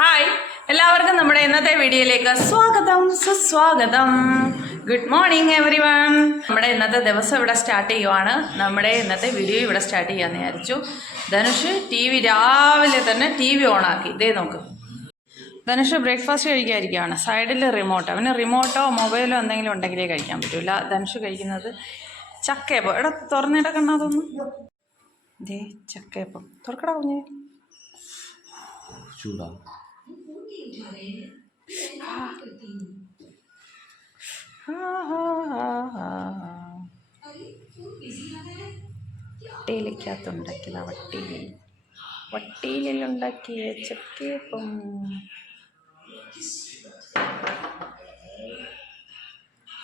Hi, എല്ലാവർക്കും നമ്മുടെ ഇന്നത്തെ വീഡിയോയിലേക്ക് സ്വാഗതം, സുസ്വാഗതം. Good morning everyone. നമ്മുടെ ഇന്നത്തെ ദിവസം ഇവിടെ സ്റ്റാർട്ട് ചെയ്യുവാണ്. നമ്മുടെ ഇന്നത്തെ വീഡിയോ ഇവിടെ സ്റ്റാർട്ട് ചെയ്യാമെന്ന് വിചാരിച്ചു. ധനുഷ് രാവിലെ തന്നെ ടി വി ഓണാക്കി. ഇതേ നോക്ക്, ധനുഷ് ബ്രേക്ക്ഫാസ്റ്റ് കഴിക്കാതിരിക്കുകയാണ്. സൈഡിൽ റിമോട്ട്, അവന് റിമോട്ടോ മൊബൈലോ എന്തെങ്കിലും ഉണ്ടെങ്കിലേ കഴിക്കാൻ പറ്റില്ല. ധനുഷ് കഴിക്കുന്നത് ചക്കയപ്പം. എടാ തുറന്നിടക്കണ്ണ അതൊന്നും. ഇതേ ചക്കയപ്പം തുറക്കടാ കുഞ്ഞേ. ചൂടാ വട്ടിയിലേക്കകത്തുണ്ടാക്കിയതാ. വട്ടിയിലുണ്ടാക്കിയ ചക്കയപ്പം.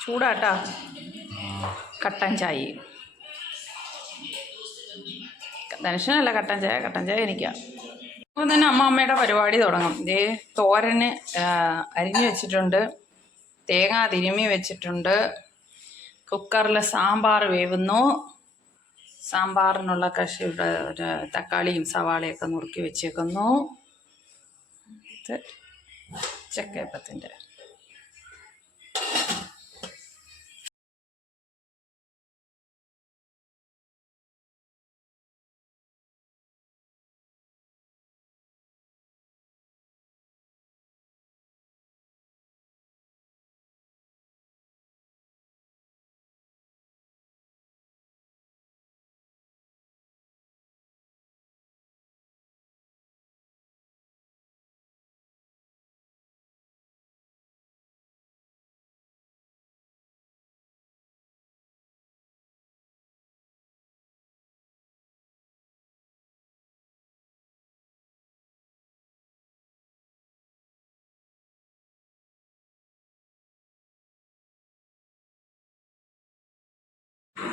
ചൂടാട്ടാ. കട്ടൻ ചായ ധനുഷനല്ല, കട്ടൻ ചായ എനിക്കാ. അപ്പം തന്നെ അമ്മയുടെ പരിപാടി തുടങ്ങും. ഇതേ തോരന് അരിഞ്ഞു വെച്ചിട്ടുണ്ട്, തേങ്ങ തിരുമ്മി വെച്ചിട്ടുണ്ട്, കുക്കറിൽ സാമ്പാർ വേവുന്നു. സാമ്പാറിനുള്ള തക്കാളിയും സവാളയൊക്കെ നുറുക്കി വെച്ചേക്കുന്നു. ഇത് ചക്കയപ്പത്തിൻ്റെ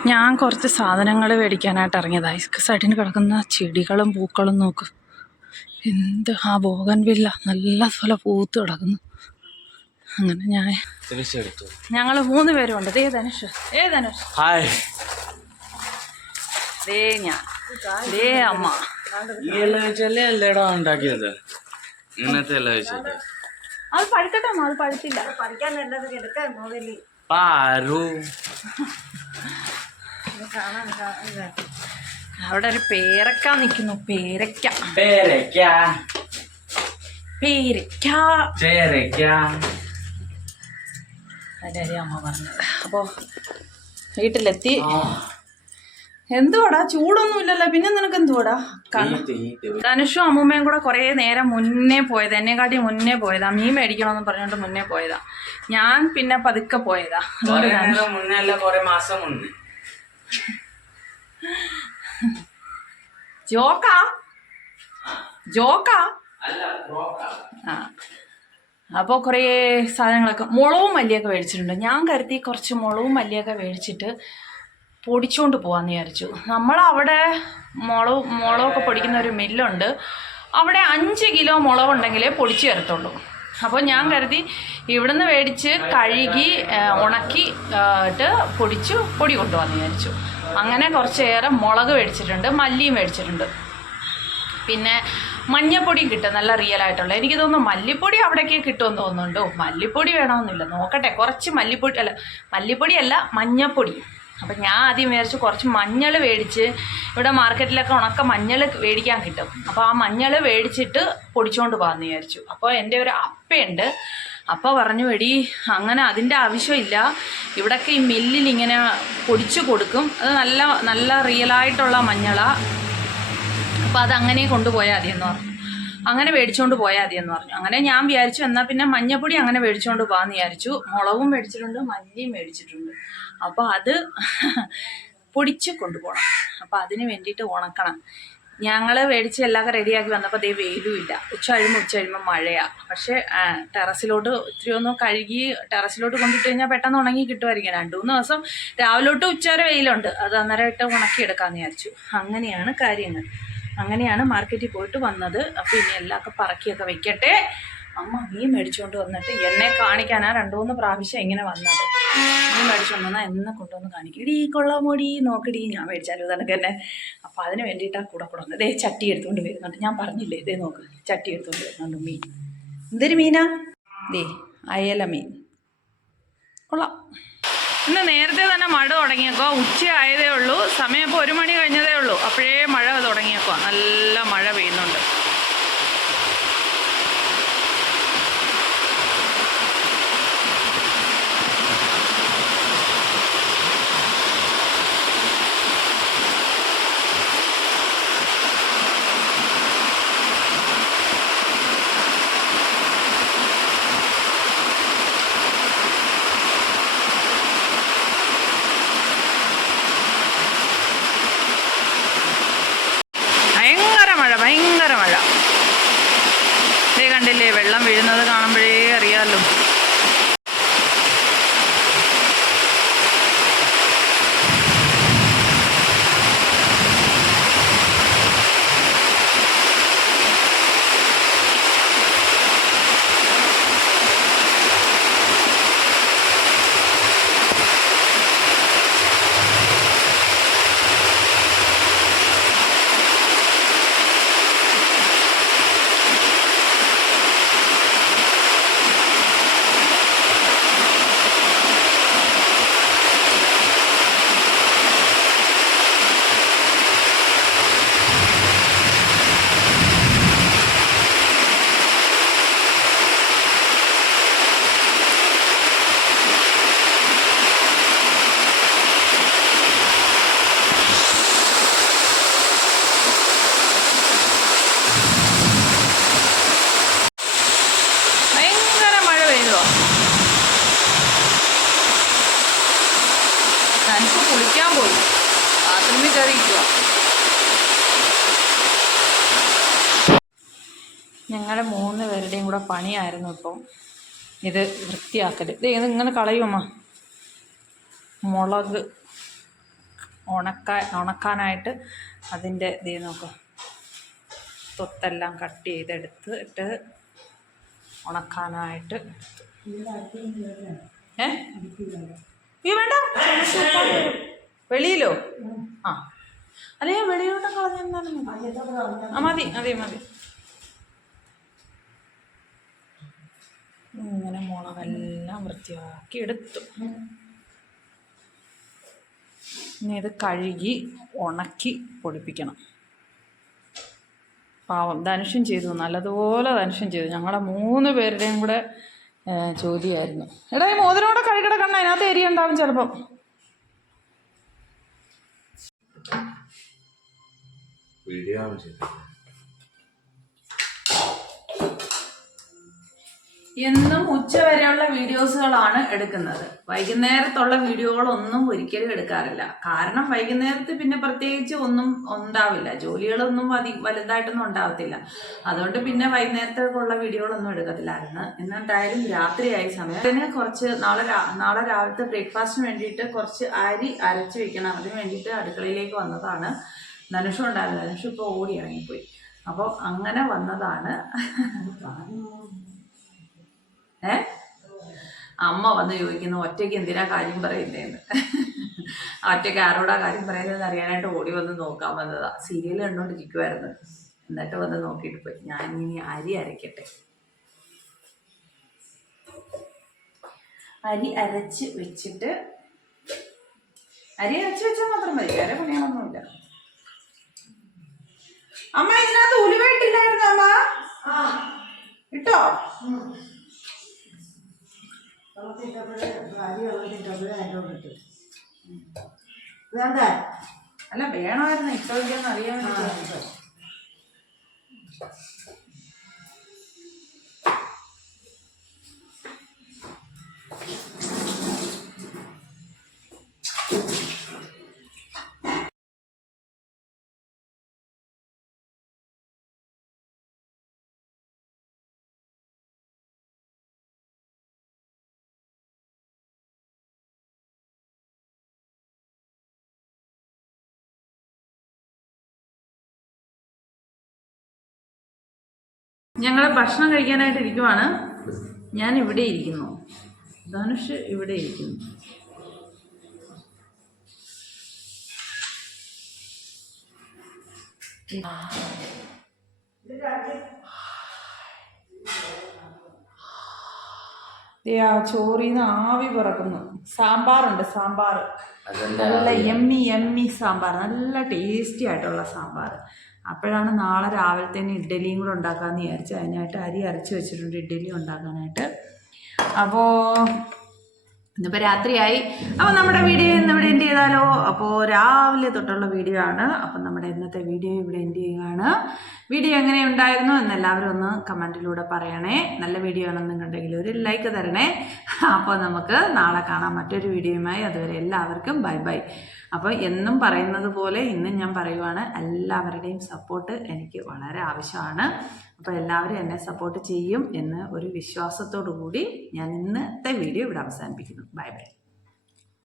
ഞാൻ കുറച്ച് സാധനങ്ങൾ മേടിക്കാനായിട്ട് ഇറങ്ങിയതാണ്. സൈഡിന് കിടക്കുന്ന ചെടികളും പൂക്കളും നോക്ക്, എന്ത് ആ ബോഗൻവില്ല നല്ലപോലെ പൂത്ത് കിടക്കുന്നു. അങ്ങനെ ഞങ്ങൾ 3 പേരും ഉണ്ട്. ധനുഷ് ഹായ്, അമ്മ ഉണ്ടാക്കിയത് ഇങ്ങനത്തെ അത് പഴുക്കട്ടെ അമ്മ, അത് പഴുത്തില്ല. അവിടെ ഒരു പേരക്ക നിൽക്കുന്നു. പേരക്ക അതെ അമ്മ പറഞ്ഞത്. അപ്പോൾ വീട്ടിലെത്തി. എന്തുവാടാ, ചൂടൊന്നുമില്ലല്ലോ, പിന്നെ നിനക്ക് എന്തുവാടാ? ധനുഷും അമ്മൂമ്മയും കൂടെ കുറേ നേരം മുന്നേ പോയത്, എന്നെക്കാട്ടി മുന്നേ പോയതാ. മീൻ മേടിക്കണമെന്ന് പറഞ്ഞുകൊണ്ട് മുന്നേ പോയതാ. ഞാൻ പിന്നെ പതുക്കെ പോയതാ. ജോക്കാ ആ. അപ്പോൾ കുറേ സാധനങ്ങളൊക്കെ, മുളകും മല്ലിയൊക്കെ മേടിച്ചിട്ടുണ്ട്. ഞാൻ കരുതി കുറച്ച് മുളകും മല്ലിയൊക്കെ മേടിച്ചിട്ട് പൊടിച്ചുകൊണ്ട് പോകാമെന്ന് വിചാരിച്ചു. നമ്മളവിടെ മുളകൊക്കെ പൊടിക്കുന്ന ഒരു മില്ലുണ്ട്. അവിടെ 5 കിലോ മുളകുണ്ടെങ്കിലേ പൊടിച്ച് ചേർത്തുള്ളൂ. അപ്പോൾ ഞാൻ കരുതി ഇവിടുന്ന് മേടിച്ച് കഴുകി ഉണക്കി ഇട്ട് പൊടിച്ച് പൊടി കൊണ്ടുപോകാമെന്ന് വിചാരിച്ചു. അങ്ങനെ കുറച്ചേറെ മുളക് മേടിച്ചിട്ടുണ്ട്, മല്ലിയും മേടിച്ചിട്ടുണ്ട്. പിന്നെ മഞ്ഞപ്പൊടിയും കിട്ടും, നല്ല റിയൽ ആയിട്ടുള്ള. എനിക്ക് തോന്നുന്നു മല്ലിപ്പൊടി അവിടേക്ക് കിട്ടുമെന്ന് തോന്നുന്നുണ്ടോ. മല്ലിപ്പൊടി വേണമെന്നില്ല, നോക്കട്ടെ. കുറച്ച് മല്ലിപ്പൊടിയല്ല മഞ്ഞപ്പൊടി. അപ്പം ഞാൻ ആദ്യം വിചാരിച്ചു കുറച്ച് മഞ്ഞൾ മേടിച്ച്, ഇവിടെ മാർക്കറ്റിലൊക്കെ ഉണക്ക മഞ്ഞൾ മേടിക്കാൻ കിട്ടും. അപ്പോൾ ആ മഞ്ഞൾ മേടിച്ചിട്ട് പൊടിച്ചുകൊണ്ട് പോകാമെന്ന് വിചാരിച്ചു. അപ്പോൾ എൻ്റെ ഒരു അപ്പയുണ്ട്. അപ്പ പറഞ്ഞു, എടി അങ്ങനെ അതിൻ്റെ ആവശ്യമില്ല, ഇവിടെയൊക്കെ ഈ മില്ലിൽ ഇങ്ങനെ പൊടിച്ചു കൊടുക്കും, അത് നല്ല റിയലായിട്ടുള്ള മഞ്ഞളാണ്. അപ്പോൾ അതങ്ങനെ കൊണ്ടുപോയാൽ മതിയെന്ന് പറഞ്ഞു. അങ്ങനെ മേടിച്ചുകൊണ്ട് പോയാൽ മതിയെന്ന് പറഞ്ഞു. അങ്ങനെ ഞാൻ വിചാരിച്ചു എന്നാൽ പിന്നെ മഞ്ഞപ്പൊടി അങ്ങനെ മേടിച്ചുകൊണ്ട് പോകാമെന്ന് വിചാരിച്ചു. മുളകും മേടിച്ചിട്ടുണ്ട്, മല്ലിയും മേടിച്ചിട്ടുണ്ട്. അപ്പോൾ അത് പൊടിച്ച് കൊണ്ടുപോകണം. അപ്പോൾ അതിന് വേണ്ടിയിട്ട് ഉണക്കണം. ഞങ്ങൾ മേടിച്ച് എല്ലാം റെഡിയാക്കി വന്നപ്പോൾ അതേ വെയിലും ഇല്ല. ഉച്ച കഴിയുമ്പോൾ മഴയാണ്. പക്ഷേ ടെറസിലോട്ട് ഇത്തിരി ഒന്ന് കഴുകി ടെറസിലോട്ട് കൊണ്ടിട്ട് കഴിഞ്ഞാൽ പെട്ടെന്ന് ഉണങ്ങി കിട്ടുമായിരിക്കും. 2-3 ദിവസം രാവിലെ തൊട്ട് ഉച്ച വരെ വെയിലുണ്ട്. അത് അന്നേരമായിട്ട് ഉണക്കിയെടുക്കാമെന്ന് വിചാരിച്ചു. അങ്ങനെയാണ് കാര്യങ്ങൾ. അങ്ങനെയാണ് മാർക്കറ്റിൽ പോയിട്ട് വന്നത്. അപ്പോൾ ഇനി എല്ലാമൊക്കെ പറക്കിയൊക്കെ വെക്കട്ടെ. അമ്മ മീൻ മേടിച്ചുകൊണ്ട് വന്നിട്ട് എന്നെ കാണിക്കാനാണ് 2-3 പ്രാവശ്യം ഇങ്ങനെ വന്നത്. മീൻ മേടിച്ചുകൊണ്ട് വന്നാൽ എന്നെ കൊണ്ടുവന്ന് കാണിക്കും. ഇടീ കൊള്ളാമോടി, നോക്കടി, ഞാൻ മേടിച്ചാലും തനക്ക് തന്നെ. അപ്പോൾ അതിന് വേണ്ടിയിട്ടാണ് കൂടെ വന്നത്. ചട്ടി എടുത്തുകൊണ്ട് വരുന്നുണ്ട്. ഞാൻ പറഞ്ഞില്ലേ, ഇതേ നോക്ക്, ചട്ടി എടുത്തുകൊണ്ട് വരുന്നുണ്ട് മീൻ. എന്തൊരു മീനാ? ദേ അയല മീൻ. കൊള്ളാം. ഇന്ന് നേരത്തെ തന്നെ മഴ തുടങ്ങിയേക്കോ. ഉച്ചയായതേ ഉള്ളൂ. സമയം ഇപ്പോൾ 1 മണി കഴിഞ്ഞതേ ഉള്ളൂ. അപ്പോഴേ മഴ തുടങ്ങിയേക്കോ. നല്ല മഴ പെയ്യുന്നുണ്ട്. ഭയങ്കര മഴ. ഇതേ കണ്ടില്ലേ, വെള്ളം വീഴുന്നത് കാണുമ്പോഴേ അറിയാമല്ലോ. ഞാനിപ്പോൾ കുളിക്കാൻ പോയി. ബാത്റൂമിൽ കയറിയിരിക്കുക. ഞങ്ങളുടെ 3 പേരുടെയും കൂടെ പണിയായിരുന്നു ഇപ്പം ഇത് വൃത്തിയാക്കൽ. ഇത് ഇങ്ങനെ കളയുമമ്മ. മുളക് ഉണക്കാനായിട്ട് അതിൻ്റെ ഇത് നോക്കാം, തൊത്തെല്ലാം കട്ട് ചെയ്തെടുത്തിട്ട് ഉണക്കാനായിട്ട്. ഈ വേണ്ട, വെളിയിലോ? ആ അല്ലേ, വെളിയിലോട്ട് കളഞ്ഞെന്നാലും മതി. മതി. ഇങ്ങനെ മുളകെല്ലാം വൃത്തിയാക്കി എടുത്തു. ഇനി ഇത് കഴുകി ഉണക്കി പൊടിപ്പിക്കണം. പാവം ധനുഷൻ ചെയ്തു, നല്ലതുപോലെ ധനുഷൻ ചെയ്തു. ഞങ്ങളുടെ 3 പേരുടെയും കൂടെ ജോലിയായിരുന്നു. എടാ, ഈ മോതിരോടെ കഴുകട കണ്ണ, അതിനകത്ത് എരി ഉണ്ടാവും ചിലപ്പം. എന്നും ഉച്ച വരെയുള്ള വീഡിയോസുകളാണ് എടുക്കുന്നത്. വൈകുന്നേരത്തുള്ള വീഡിയോകളൊന്നും ഒരിക്കലും എടുക്കാറില്ല. കാരണം വൈകുന്നേരത്ത് പിന്നെ പ്രത്യേകിച്ച് ഒന്നും ഉണ്ടാവില്ല, ജോലികളൊന്നും വലുതായിട്ടൊന്നും ഉണ്ടാവത്തില്ല. അതുകൊണ്ട് പിന്നെ വൈകുന്നേരത്തേക്കുള്ള വീഡിയോകളൊന്നും എടുക്കത്തില്ലായിരുന്നു. എന്തായാലും രാത്രിയായി സമയം. അതിന് കുറച്ച് നാളെ രാവിലത്തെ ബ്രേക്ക്ഫാസ്റ്റിന് വേണ്ടിയിട്ട് കുറച്ച് അരി അരച്ച് വെക്കണം. അതിന് വേണ്ടിയിട്ട് അടുക്കളയിലേക്ക് വന്നതാണ്. ധനുഷും ഉണ്ടായിരുന്നു. ധനുഷ് ഇപ്പോൾ ഓടി ഇറങ്ങിപ്പോയി. അപ്പോൾ അങ്ങനെ വന്നതാണ്. അമ്മ വന്ന് ചോദിക്കുന്നു, ഒറ്റയ്ക്ക് എന്തിനാ കാര്യം പറയുന്നതെന്ന്. ഒറ്റയ്ക്ക് ആരോടാ കാര്യം പറയുന്നതെന്ന് അറിയാനായിട്ട് ഓടി വന്ന് നോക്കാൻ വന്നതാ. സീരിയൽ കണ്ടുകൊണ്ടിരിക്കുമായിരുന്നു. എന്നിട്ട് വന്ന് നോക്കിയിട്ട് പോയി. ഞാൻ ഇനി അരി അരയ്ക്കട്ടെ. അരി അരച്ച് വെച്ചിട്ട്, അരി അരച്ച് വെച്ചാൽ മാത്രം മതി, വേറെ പണികളൊന്നുമില്ല. അമ്മ ഇതിനകത്ത് ഉലുവ ഇട്ടില്ലായിരുന്നു അമ്മ? ഇട്ടോ? അല്ല, വേണമായിരുന്നു. ഇട്ടോന്ന് അറിയാൻ വേണ്ടി. ഞങ്ങൾ ഭക്ഷണം കഴിക്കാനായിട്ട് ഇരിക്കുവാണ്. ഞാൻ ഇവിടെ ഇരിക്കുന്നു, ധനുഷ് ഇവിടെ ഇരിക്കുന്നു. ചോറിന്ന് ആവി പറക്കുന്നു. സാമ്പാറുണ്ട്, സാമ്പാർ നല്ല എമ്മി സാമ്പാർ, നല്ല ടേസ്റ്റി ആയിട്ടുള്ള സാമ്പാർ. അപ്പോഴാണ് നാളെ രാവിലത്തേന് ഇഡ്ഡലിയും കൂടെ ഉണ്ടാക്കാമെന്ന് വിചാരിച്ചു. അതിനായിട്ട് അരി അരച്ച് വെച്ചിട്ടുണ്ട് ഇഡ്ഡലി ഉണ്ടാക്കാനായിട്ട്. അപ്പോൾ ഇന്നിപ്പോൾ രാത്രിയായി. അപ്പോൾ നമ്മുടെ വീഡിയോ ഇന്നിവിടെ എൻഡ് ചെയ്താലോ? അപ്പോൾ രാവിലെ തൊട്ടുള്ള വീഡിയോ ആണ്. അപ്പം നമ്മുടെ ഇന്നത്തെ വീഡിയോ ഇവിടെ എൻഡ് ചെയ്യുകയാണ്. വീഡിയോ എങ്ങനെ ഉണ്ടായിരുന്നു എന്നെല്ലാവരും ഒന്ന് കമൻറ്റിലൂടെ പറയണേ. നല്ല വീഡിയോ ആണെന്നുണ്ടെങ്കിൽ ഒരു ലൈക്ക് തരണേ. അപ്പോൾ നമുക്ക് നാളെ കാണാം മറ്റൊരു വീഡിയോയുമായി. അതുവരെ എല്ലാവർക്കും ബൈ ബൈ. അപ്പോൾ എന്നും പറയുന്നത് പോലെ ഇന്നും ഞാൻ പറയുവാണ്, എല്ലാവരുടെയും സപ്പോർട്ട് എനിക്ക് വളരെ ആവശ്യമാണ്. അപ്പോൾ എല്ലാവരും എന്നെ സപ്പോർട്ട് ചെയ്യും എന്ന് ഒരു വിശ്വാസത്തോടു കൂടി ഞാൻ ഇന്നത്തെ വീഡിയോ ഇവിടെ അവസാനിപ്പിക്കുന്നു. Bye bye.